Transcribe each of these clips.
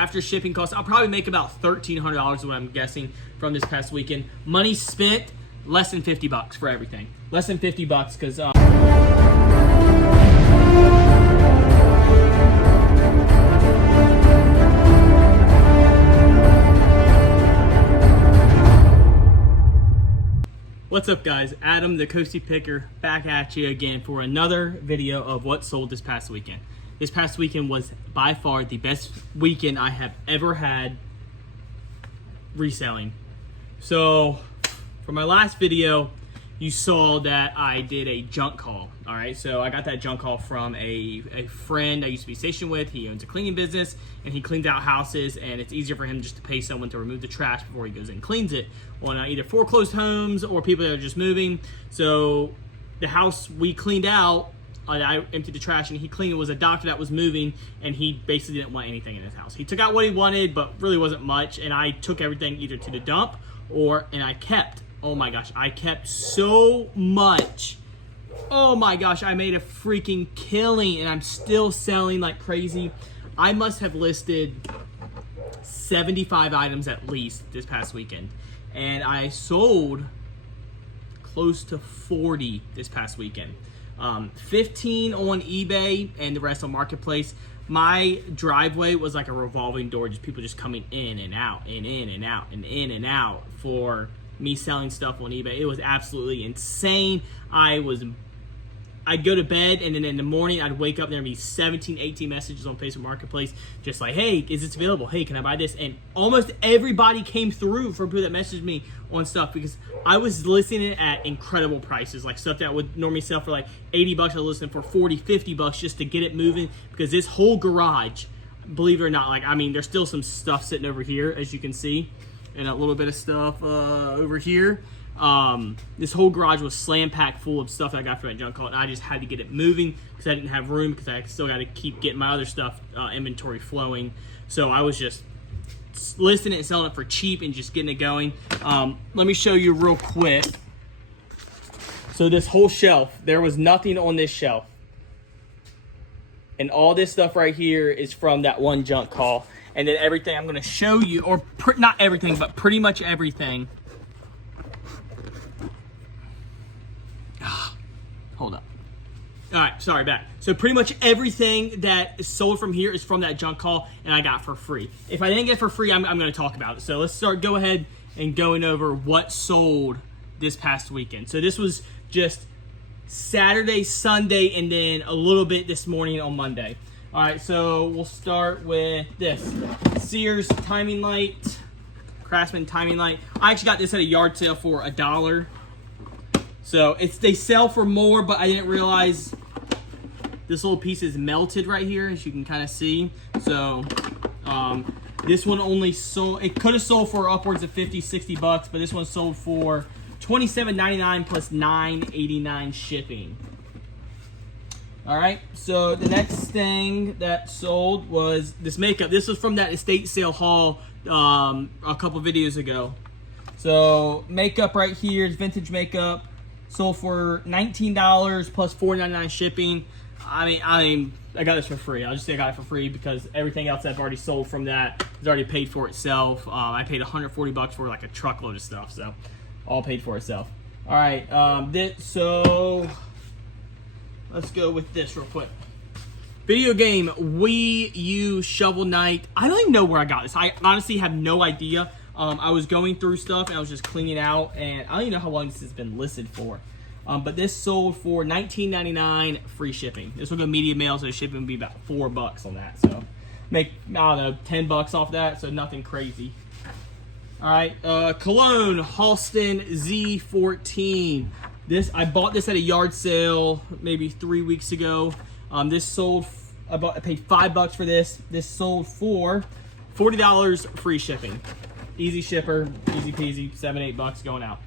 After shipping costs, I'll probably make about $1,300 is what I'm guessing from this past weekend. Money spent, less than 50 bucks for everything. Less than 50 bucks because What's up, guys? Adam, the Coastie Picker, back at you again for another video of what sold this past weekend. This past weekend was by far the best weekend I have ever had reselling. So, for my last video, you saw that I did a junk haul. All right, so I got that junk haul from a friend I used to be stationed with. He owns a cleaning business and he cleans out houses, and it's easier for him just to pay someone to remove the trash before he goes and cleans it on either foreclosed homes or people that are just moving. So the house we cleaned out, I emptied the trash and he cleaned it, was a doctor that was moving, and he basically didn't want anything in his house. He took out what he wanted, but really wasn't much, and I took everything either to the dump and I kept. Oh my gosh, I kept so much. Oh my gosh, I made a freaking killing, and I'm still selling like crazy. I must have listed 75 items at least this past weekend, and I sold close to 40 this past weekend. 15 on eBay and the rest on Marketplace. My driveway was like a revolving door, just people just coming in and out and in and out and in and out for me selling stuff on eBay. It was absolutely insane. I'd go to bed, and then in the morning I'd wake up and there'd be 17, 18 messages on Facebook Marketplace just like, hey, is this available? Hey, can I buy this? And almost everybody came through for people that messaged me on stuff, because I was listing it at incredible prices, like stuff that would normally sell for like 80 bucks. I was listing for 40, 50 bucks just to get it moving, because this whole garage, believe it or not, like, I mean, there's still some stuff sitting over here, as you can see, and a little bit of stuff over here. This whole garage was slam packed full of stuff that I got from that junk haul, and I just had to get it moving because I didn't have room, because I still got to keep getting my other stuff inventory flowing. So I was just listing it and selling it for cheap and just getting it going. Let me show you real quick. So this whole shelf, there was nothing on this shelf, and all this stuff right here is from that one junk haul. And then everything I'm going to show you, or not everything, but pretty much everything. Hold up. All right, sorry, back. So pretty much everything that is sold from here is from that junk haul, and I got for free. If I didn't get it for free, I'm going to talk about it. So let's go ahead and going over what sold this past weekend. So this was just Saturday, Sunday, and then a little bit this morning on Monday. All right, so we'll start with this. Sears timing light, Craftsman timing light. I actually got this at a yard sale for $1. So they sell for more, but I didn't realize this little piece is melted right here, as you can kind of see. So this one only sold, it could have sold for upwards of 50, 60 bucks, but this one sold for $27.99 plus $9.89 shipping. All right, so the next thing that sold was this makeup. This was from that estate sale haul a couple videos ago. So makeup right here is vintage makeup. Sold for $19 plus $4.99 shipping. I mean, I got this for free. I'll just say I got it for free because everything else I've already sold from that has already paid for itself. I paid 140 bucks for like a truckload of stuff, so all paid for itself. All right, so let's go with this real quick. Video game Wii U Shovel Knight. I don't even know where I got this. I honestly have no idea. I was going through stuff and I was just cleaning out, and I don't even know how long this has been listed for. But this sold for $19.99 free shipping. This will go media mail, so the shipping would be about $4 on that. So make, I don't know, 10 bucks off that, so nothing crazy. All right, Cologne Halston Z14. I bought this at a yard sale maybe 3 weeks ago. This sold, I paid $5 for this. This sold for $40 free shipping. Easy shipper, easy peasy, 7-8 bucks going out.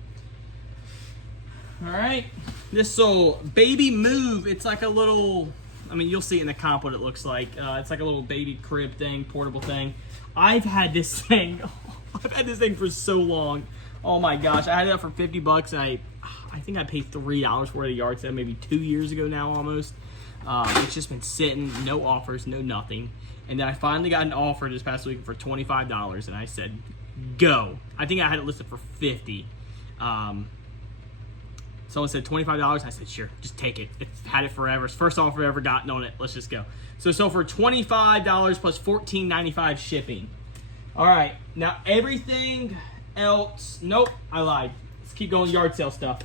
All right, this sold Baby Move. It's like a little, I mean, you'll see in the comp what it looks like. It's like a little baby crib thing, portable thing. I've had this thing for so long. Oh my gosh, I had it up for 50 bucks. And I think I paid $3 for it at a yard sale maybe 2 years ago now almost. It's just been sitting, no offers, no nothing. And then I finally got an offer this past week for $25, and I said, go. I think I had it listed for $50. Someone said $25. I said, sure, just take it. It's had it forever. It's the first offer I've ever gotten on it. Let's just go. So for $25 plus $14.95 shipping. All right, now everything else. Nope, I lied. Let's keep going. Yard sale stuff.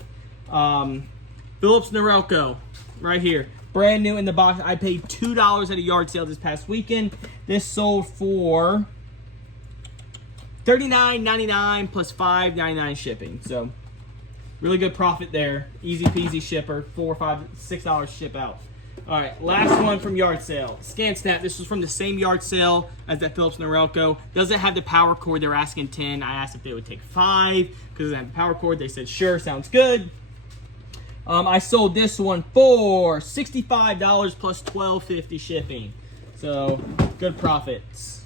Phillips Norelco, right here, brand new in the box. I paid $2 at a yard sale this past weekend. This sold for $39.99 plus $5.99 shipping. So really good profit there. Easy peasy shipper. $4, $5, $6 ship out. All right, last one from yard sale. ScanSnap. This was from the same yard sale as that Phillips Norelco. Doesn't have the power cord. They're asking 10. I asked if they would take 5 because it doesn't have the power cord. They said sure, sounds good. I sold this one for $65 plus $12.50 shipping. So good profits.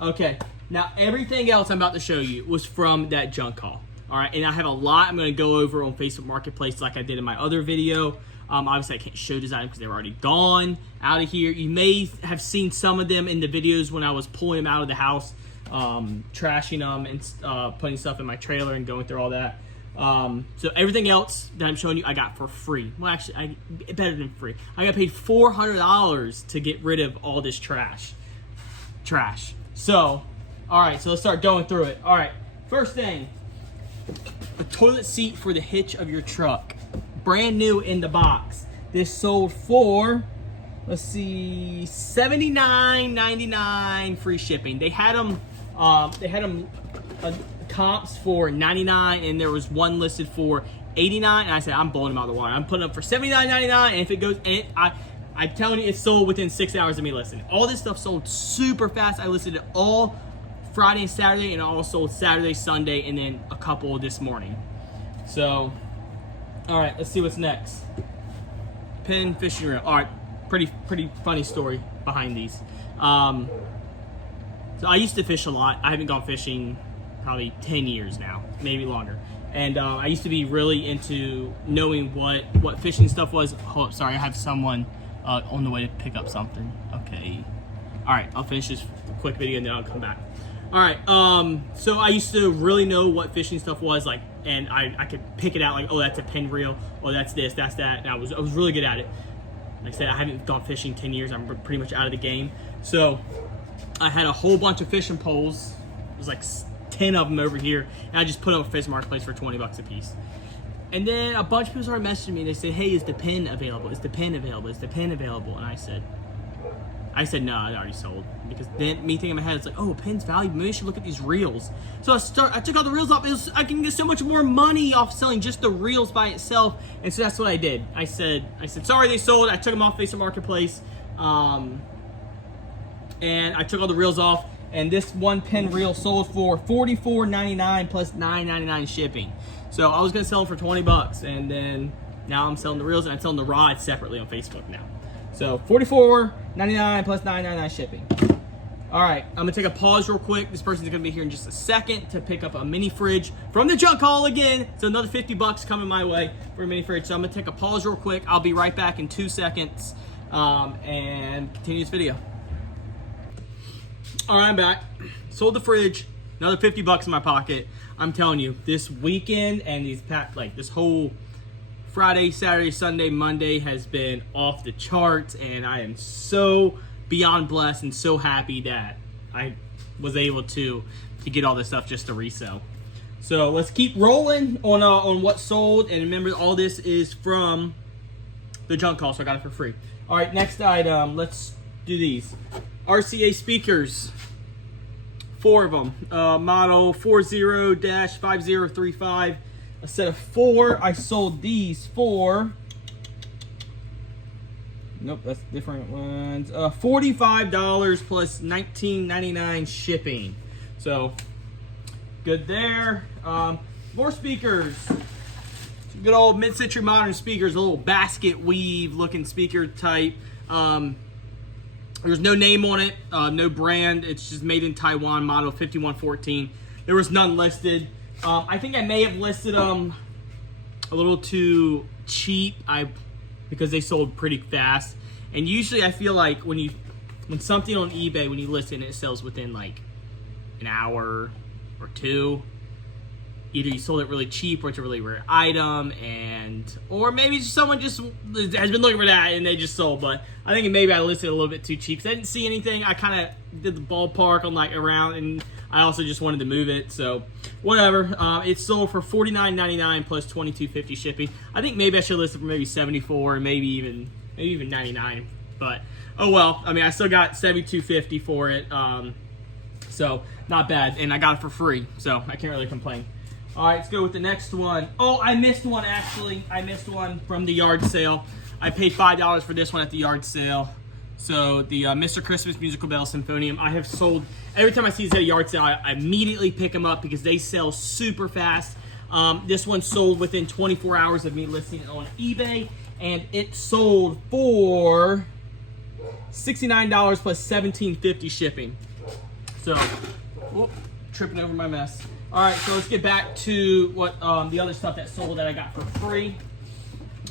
Okay, now everything else I'm about to show you was from that junk haul. All right, and I have a lot I'm going to go over on Facebook Marketplace like I did in my other video. Obviously, I can't show these items because they're already gone out of here. You may have seen some of them in the videos when I was pulling them out of the house, trashing them and putting stuff in my trailer and going through all that. So everything else that I'm showing you, I got for free. Well, actually, better than free. I got paid $400 to get rid of all this trash. So, all right, so let's start going through it. All right, first thing, the toilet seat for the hitch of your truck. Brand new in the box. This sold for, let's see, $79.99 free shipping. They had them comps for $99, and there was one listed for $89. And I said, I'm blowing them out of the water. I'm putting them for $79.99, and if it goes, I'm telling you, it sold within 6 hours of me listing. All this stuff sold super fast. I listed it all Friday and Saturday, and all sold Saturday, Sunday, and then a couple this morning. So, all right, let's see what's next. Pin fishing reel. All right, pretty funny story behind these. So I used to fish a lot. I haven't gone fishing probably 10 years now, maybe longer. And I used to be really into knowing what fishing stuff was. Oh, sorry, I have someone on the way to pick up something. Okay. All right, I'll finish this quick video and then I'll come back. All right, so I used to really know what fishing stuff was, like, and I could pick it out, like, oh, that's a pin reel, oh, that's this, that's that, and I was really good at it. Like I said, I haven't gone fishing 10 years. I'm pretty much out of the game. So I had a whole bunch of fishing poles. It was like 10 of them over here, and I just put them on Facebook Marketplace for $20 a piece. And then a bunch of people started messaging me. They said, hey, is the pin available? Is the pin available? Is the pin available? And I said, no, it already sold. Because then me thinking in my head, it's like, oh, a pin's valuable. Maybe I should look at these reels. So I took all the reels off. I can get so much more money off selling just the reels by itself. And so that's what I did. I said, sorry, they sold. I took them off Facebook Marketplace. And I took all the reels off. And this one pin reel sold for $44.99 plus $9.99 shipping. So I was going to sell them for $20. And then now I'm selling the reels and I'm selling the rods separately on Facebook now. So $44.99 plus $9.99 shipping. All right, I'm gonna take a pause real quick. This person's gonna be here in just a second to pick up a mini fridge from the junk haul again. So another $50 coming my way for a mini fridge. So I'm gonna take a pause real quick. I'll be right back in 2 seconds and continue this video. All right, I'm back. Sold the fridge. Another $50 in my pocket. I'm telling you, this weekend and this whole Friday, Saturday, Sunday, Monday has been off the charts, and I am so beyond blessed and so happy that I was able to get all this stuff just to resell. So let's keep rolling on what sold, and remember, all this is from the junk haul, so I got it for free. All right, next item. Let's do these RCA speakers. 4 of them. Model 40-5035. A set of 4. I sold these for, nope, that's different ones. $45 plus $19.99 shipping. So good there. More speakers. Some good old mid-century modern speakers. A little basket weave looking speaker type. There's no name on it, no brand. It's just made in Taiwan, model 5114. There was none listed. I think I may have listed them a little too cheap because they sold pretty fast. And usually I feel like when you when something on eBay, when you list it and it sells within like an hour or two, either you sold it really cheap or it's a really rare item, or maybe someone just has been looking for that and they just sold. But I think maybe I listed a little bit too cheap because I didn't see anything. I kind of did the ballpark on like around, and I also just wanted to move it. So whatever. It sold for $49.99 plus $22.50 shipping. I think maybe I should list it for maybe $74, maybe even $99. But oh well. I mean, I still got $72.50 for it. So not bad, and I got it for free, so I can't really complain. All right, let's go with the next one. Oh, I missed one, actually. I missed one from the yard sale. I paid $5 for this one at the yard sale. So the Mr. Christmas Musical Bell Symphonium. I have sold, every time I see these at a yard sale, I immediately pick them up because they sell super fast. This one sold within 24 hours of me listing it on eBay, and it sold for $69 plus $17.50 shipping. So, whoop, tripping over my mess. All right, so let's get back to what the other stuff that sold that I got for free.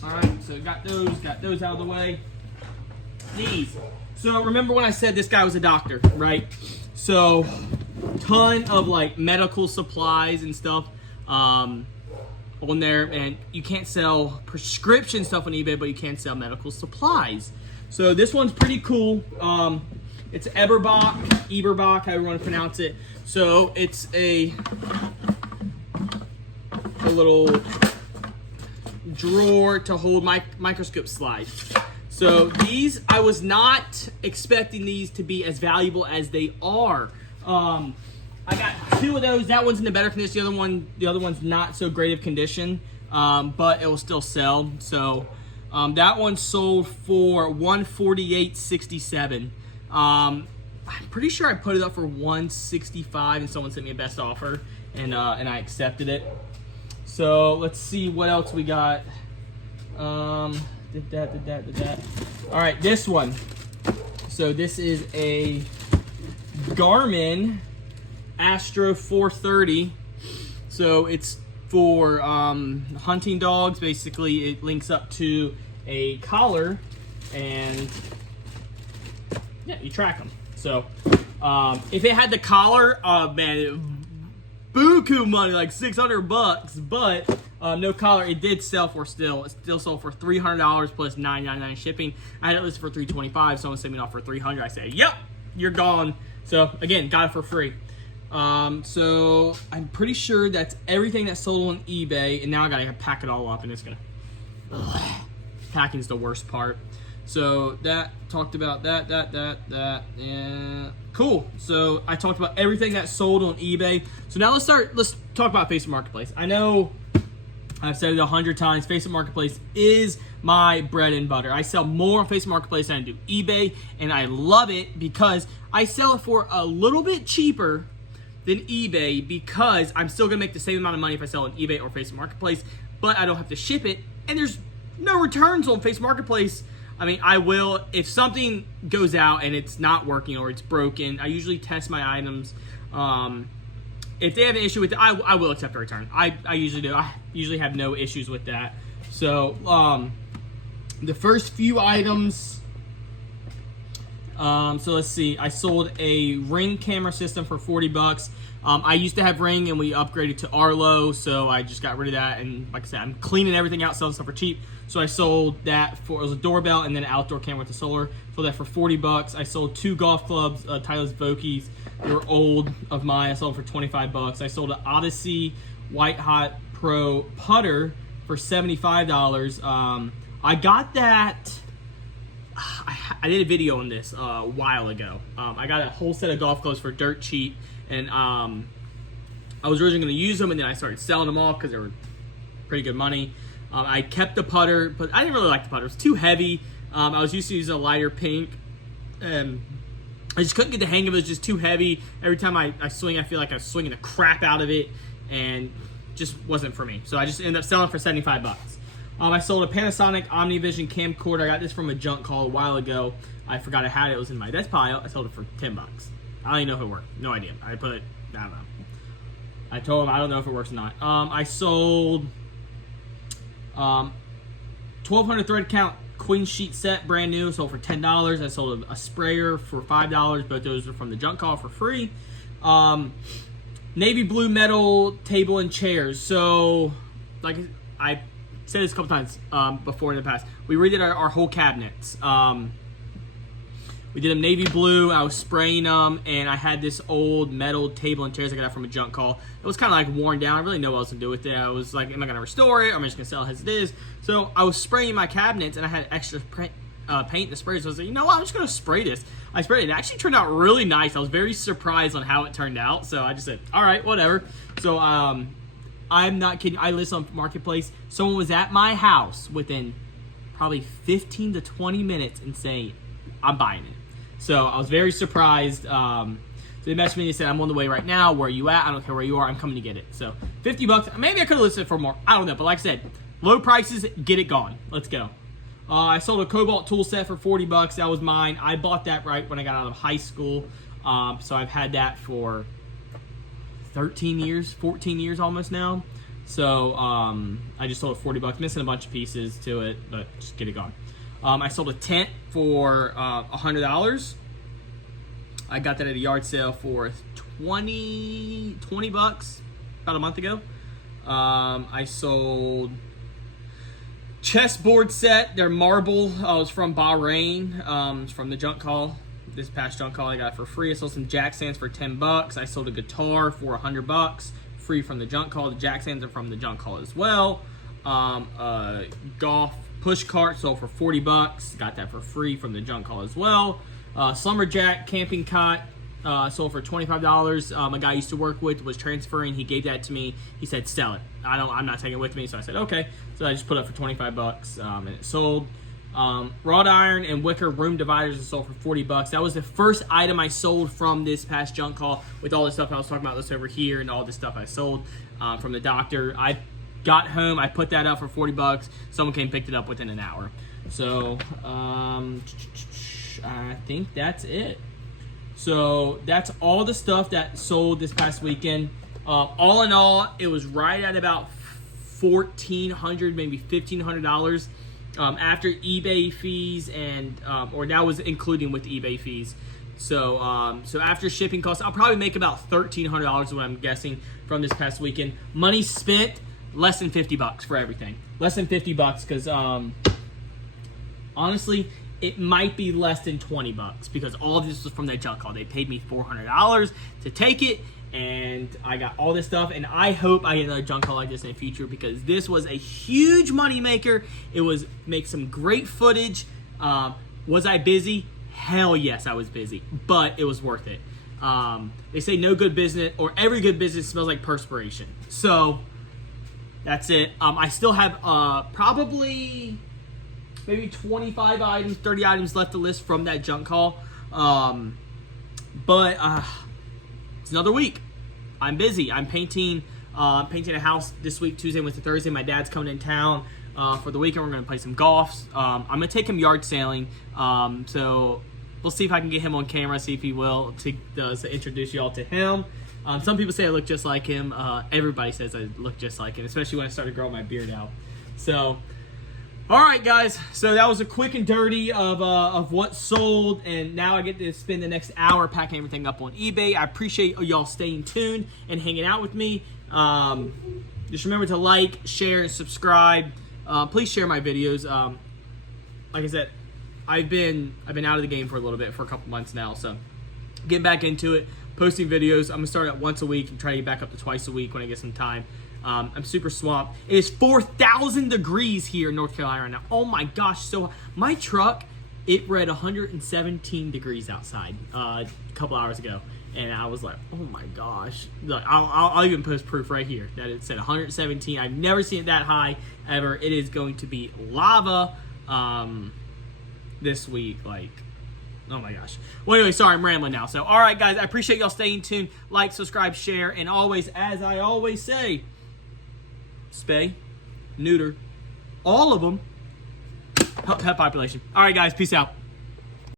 All right, so got those out of the way. These. So remember when I said this guy was a doctor, right? So ton of like medical supplies and stuff on there, and you can't sell prescription stuff on eBay, but you can sell medical supplies. So this one's pretty cool. It's Eberbach, however you want to pronounce it. So it's a little drawer to hold microscope slide. So these, I was not expecting these to be as valuable as they are. I got two of those. That one's in the better condition. The other one's not so great of condition, but it will still sell. So that one sold for $148.67. I'm pretty sure I put it up for $165 and someone sent me a best offer, and I accepted it. So let's see what else we got. Did that. All right, this one. So this is a Garmin Astro 430. So it's for hunting dogs. Basically, it links up to a collar, and yeah, you track them. So if it had the collar, man, buku money, like $600, but no collar. It did sell for it still sold for $300 plus $9.99 shipping. I had it listed for $325. Someone sent me off for $300. I said, yep, you're gone. So again, got it for free. So I'm pretty sure that's everything that sold on eBay, and now I gotta pack it all up, and it's gonna. Packing's the worst part. So that talked about that. Yeah, cool. So I talked about everything that sold on eBay. So now let's talk about Facebook Marketplace. I know I've said it 100 times. Facebook Marketplace is my bread and butter. I sell more on Facebook Marketplace than I do eBay, and I love it because I sell it for a little bit cheaper than eBay because I'm still gonna make the same amount of money if I sell on eBay or Facebook Marketplace, but I don't have to ship it, and there's no returns on Facebook Marketplace. I mean, I will, if something goes out and it's not working or it's broken, I usually test my items. If they have an issue with it, I will accept a return. I usually do. I usually have no issues with that. So, the first few items, so let's see. I sold a Ring camera system for $40. I used to have Ring and we upgraded to Arlo, so I just got rid of that. And like I said, I'm cleaning everything out, selling stuff for cheap. So I sold that for, it was a doorbell and then an outdoor camera with the solar. Sold that for $40. I sold two golf clubs, Titleist Vokeys. They were old of mine. I sold them for $25. I sold an Odyssey White Hot Pro putter for $75. I got that. I did a video on this a while ago. I got a whole set of golf clubs for dirt cheap, and I was originally going to use them, and then I started selling them off because they were pretty good money. I kept the putter, but I didn't really like the putter. It was too heavy. I was used to using a lighter pink, and I just couldn't get the hang of it. It was just too heavy. Every time I swing, I feel like I was swinging the crap out of it, and just wasn't for me. So I just ended up selling for $75. I sold a Panasonic OmniVision camcorder. I got this from a junk call a while ago. I forgot I had it. It was in my desk pile. I sold it for $10. I don't even know if it worked. No idea. I don't know. I told him I don't know if it works or not. I sold 1,200 thread count queen sheet set, brand new, sold for $10. I sold a sprayer for $5. Both those are from the junk haul for free. Navy blue metal table and chairs. So, like I said this a couple times before in the past, we redid our whole cabinets. We did them navy blue. I was spraying them, and I had this old metal table and chairs I got from a junk haul. It was kind of like worn down. I really didn't know what else to do with it. I was like, am I going to restore it, or am I just going to sell it as it is? So I was spraying my cabinets, and I had extra paint in the spray. So I was like, you know what? I'm just going to spray this. I sprayed it. It actually turned out really nice. I was very surprised on how it turned out. So I just said, all right, whatever. So I'm not kidding. I list on Marketplace. Someone was at my house within probably 15 to 20 minutes and saying, I'm buying it. So I was very surprised. So they messaged me and said, I'm on the way right now. Where are you at? I don't care where you are. I'm coming to get it. So $50. Maybe I could have listed it for more. I don't know. But like I said, low prices, get it gone. Let's go. I sold a Cobalt tool set for $40. That was mine. I bought that right when I got out of high school. So I've had that for 13 years, 14 years almost now. So I just sold it $40. Missing a bunch of pieces to it, but just get it gone. I sold a tent for $100. I got that at a yard sale for $20 about a month ago. I sold chessboard set. They're marble. It was from Bahrain. It's from the junk haul. This past junk haul I got for free. I sold some jack stands for $10. I sold a guitar for $100, free from the junk haul. The jack stands are from the junk haul as well. Golf push cart sold for $40. Got that for free from the junk haul as well. Slumberjack camping cot sold for $25. A guy I used to work with was transferring. He gave that to me. He said, sell it. I'm not taking it with me. So I said, okay. So I just put it up for $25 and it sold. Wrought iron and wicker room dividers sold for $40. That was the first item I sold from this past junk haul with all the stuff I was talking about this over here and all the stuff I sold from the doctor. I got home, I put that up for $40. Someone came and picked it up within an hour. So I think that's it. So that's all the stuff that sold this past weekend. All in all, it was right at about $1,400, maybe $1,500 after eBay fees and or that was including with eBay fees. So so after shipping costs, I'll probably make about $1,300 is what I'm guessing from this past weekend. Money spent less than $50 for everything. Less than $50 because honestly, it might be less than $20 because all of this was from that junk haul. They paid me $400 to take it, and I got all this stuff. And I hope I get another junk haul like this in the future because this was a huge money maker. It was make some great footage. Was I busy? Hell yes, I was busy, but it was worth it. They say no good business or every good business smells like perspiration. So that's it. I still have probably maybe 25 items, 30 items left to list from that junk haul. But it's another week. I'm busy. I'm painting a house this week, Tuesday, Wednesday, Thursday. My dad's coming in town for the weekend. We're going to play some golf. I'm going to take him yard sailing. So we'll see if I can get him on camera, see if he will, to introduce you all to him. Some people say I look just like him. Everybody says I look just like him, especially when I started growing my beard out. So, all right, guys. So that was a quick and dirty of what sold, and now I get to spend the next hour packing everything up on eBay. I appreciate y'all staying tuned and hanging out with me. Just remember to like, share, and subscribe. Please share my videos. Like I said, I've been out of the game for a little bit, for a couple months now, so getting back into it. Posting videos. I'm gonna start at once a week and try to get back up to twice a week when I get some time. I'm super swamped. It is 4,000 degrees here in North Carolina right now. Oh my gosh! So my truck, it read 117 degrees outside a couple hours ago, and I was like, oh my gosh! Look, I'll even post proof right here that it said 117. I've never seen it that high ever. It is going to be lava this week, like. Oh my gosh. Well, anyway, sorry, I'm rambling now. So, all right, guys, I appreciate y'all staying tuned. Like, subscribe, share, and always, as I always say, spay, neuter, all of them, help pet population. All right, guys, peace out.